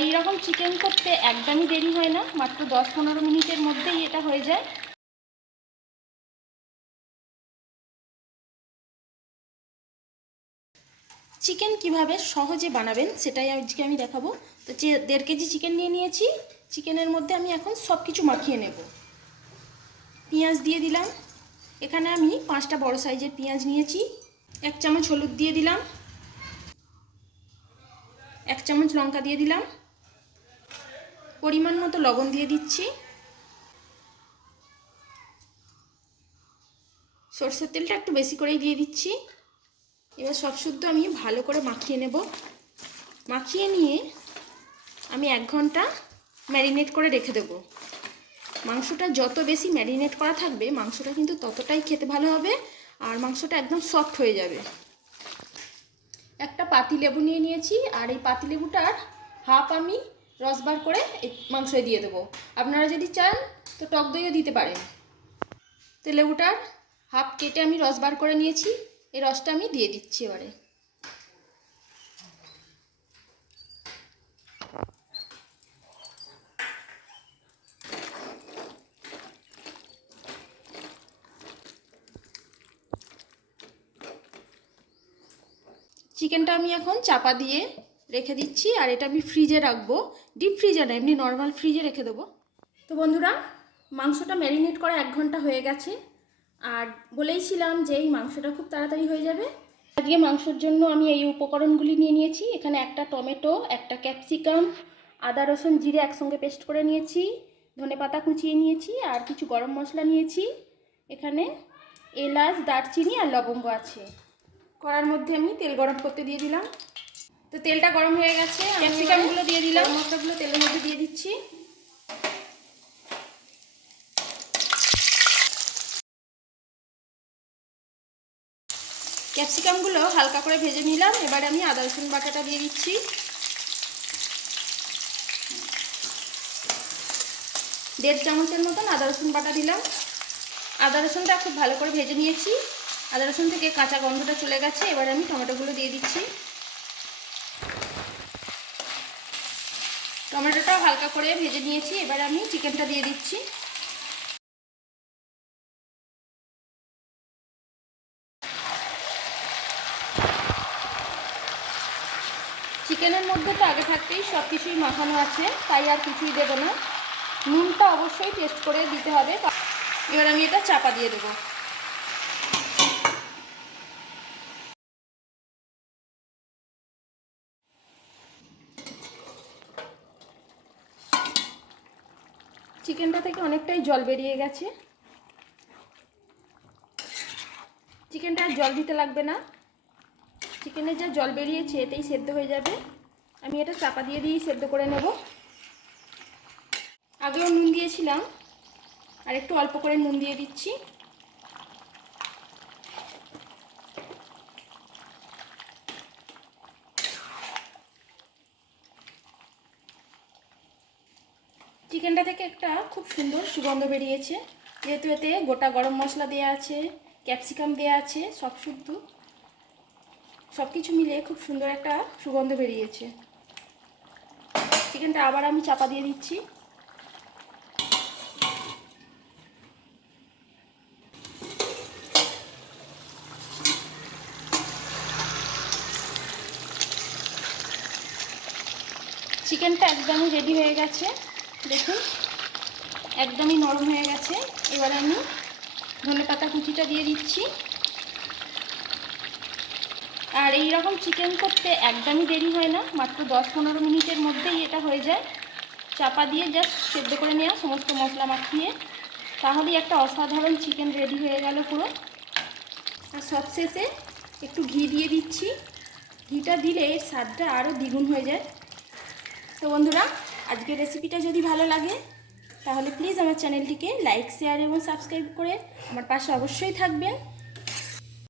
এই রকম চিকেন করতে একদমই দেরি হয় না, মাত্র 10-15 মিনিটের মধ্যেই এটা হয়ে যায়। চিকেন কিভাবে সহজে বানাবেন সেটাই আজকে আমি দেখাবো। তো 1.5 কেজি চিকেন নিয়ে নিয়েছি। চিকেনের মধ্যে আমি এখন সব কিছু মাখিয়ে নেব। পেঁয়াজ দিয়ে দিলাম, এখানে আমি 5টা বড় সাইজের পেঁয়াজ নিয়েছি। 1 চামচ হলুদ দিয়ে দিলাম, 1 চামচ লঙ্কা দিয়ে দিলাম, পরিমাণ মতো লবণ দিয়ে দিচ্ছি, সরষের তেলটা একটু বেশি করেই দিয়ে দিচ্ছি। এবার সব শুদ্ধ আমি ভালো করে মাখিয়ে নেব। মাখিয়ে নিয়ে আমি 1 ঘন্টা ম্যারিনেট করে রেখে দেব। মাংসটা যত বেশি ম্যারিনেট করা থাকবে মাংসটা কিন্তু ততটাই খেতে ভালো হবে, আর মাংসটা একদম সফট হয়ে যাবে। একটা পাতিলেবু নিয়ে নিয়েছি, আর এই পাতিলেবুটার হাফ আমি রস বার করে এই মাংসে দিয়ে দেবো। আপনারা যদি চান তো টক দইও দিতে পারেন। তো লেবুটার হাফ কেটে আমি রস বার করে নিয়েছি, এই রসটা আমি দিয়ে দিচ্ছি এবারে। চিকেনটা আমি এখন চাপা দিয়ে রেখে দিচ্ছি, আর এটা আমি ফ্রিজে রাখবো। ডিপ ফ্রিজে না, এমনি নর্মাল ফ্রিজে রেখে দেবো। তো বন্ধুরা, মাংসটা ম্যারিনেট করা 1 ঘন্টা হয়ে গেছে, আর বলেইছিলাম যে এই মাংসটা খুব তাড়াতাড়ি হয়ে যাবে। আজকে মাংসের জন্য আমি এই উপকরণগুলি নিয়ে নিয়েছি। এখানে একটা টমেটো, একটা ক্যাপসিকাম, আদা রসুন জিরে একসঙ্গে পেস্ট করে নিয়েছি, ধনেপাতা কুচিয়ে নিয়েছি, আর কিছু গরম মশলা নিয়েছি। এখানে এলাচ, দারচিনি আর লবঙ্গ আছে। কড়ার মধ্যে আমি তেল গরম করতে দিয়ে দিলাম। তো তেলটা গরম হয়ে গেছে, ক্যাপসিকামগুলো দিয়ে দিলাম, মশলাগুলো তেলের মধ্যে দিয়ে দিচ্ছি। ক্যাপসিকামগুলো হালকা করে ভেজে নিলাম। এবারে আমি আদা রসুন বাটাটা দিয়ে দিচ্ছি। দেড় চামচের মতন আদা রসুন বাটা দিলাম। আদা রসুনটা খুব ভালো করে ভেজে নিয়েছি, আদা রসুন থেকে কাঁচা গন্ধটা চলে গেছে। এবার আমি টমেটোগুলো দিয়ে দিচ্ছি। টমেটোটাও হালকা করে ভেজে নিয়েছি, এবার আমি চিকেনটা দিয়ে দিচ্ছি। চিকেনের মধ্যে তো আগে থাকতেই সব কিছুই মাখানো আছে, তাই আর কিছুই দেবো না। নুনটা অবশ্যই টেস্ট করে দিতে হবে। এবার আমি এটা চাপা দিয়ে দেবো। চিকেনটা থেকে অনেকটাই জল বেরিয়ে গেছে। চিকেনটা আর জল দিতে লাগবে না, চিকেনের যা জল বেরিয়েছে এতেই সেদ্ধ হয়ে যাবে। আমি এটা চাপা দিয়ে দিয়েই সেদ্ধ করে নেব। আগেও নুন দিয়েছিলাম, আর একটু অল্প করে নুন দিয়ে দিচ্ছি। চিকেনটা থেকে একটা খুব সুন্দর সুগন্ধ বেরিয়েছে, যেহেতু এতে গোটা গরম মশলা দেওয়া আছে, ক্যাপসিকাম দেওয়া আছে, সব কিছু মিলিয়ে খুব সুন্দর একটা সুগন্ধ বেরিয়েছে। চিকেনটা আবার আমি চাপা দিয়ে দিচ্ছি। চিকেনটা একদমই রেডি হয়ে গেছে, দেখুন একদমই নরম হয়ে গেছে। এবার আমি ধনেপাতা কুচিটা দিয়ে দিচ্ছি। আর এই রকম চিকেন করতে একদমই দেরি হয় না, মাত্র 10-15 মিনিটের মধ্যেই এটা হয়ে যায়। চাপা দিয়ে জাস্ট সেদ্ধ করে নেওয়া, সমস্ত মশলা মাখিয়ে, তাহলেই একটা অসাধারণ চিকেন রেডি হয়ে গেল পুরো। আর সবশেষে একটু ঘি দিয়ে দিচ্ছি, ঘিটা দিলে এর স্বাদটা আরও দ্বিগুণ হয়ে যায়। তো বন্ধুরা, আজকের রেসিপিটা যদি ভালো লাগে তাহলে প্লিজ আমার চ্যানেলটিকে লাইক, শেয়ার এবং সাবস্ক্রাইব করে আমার পাশে অবশ্যই থাকবেন।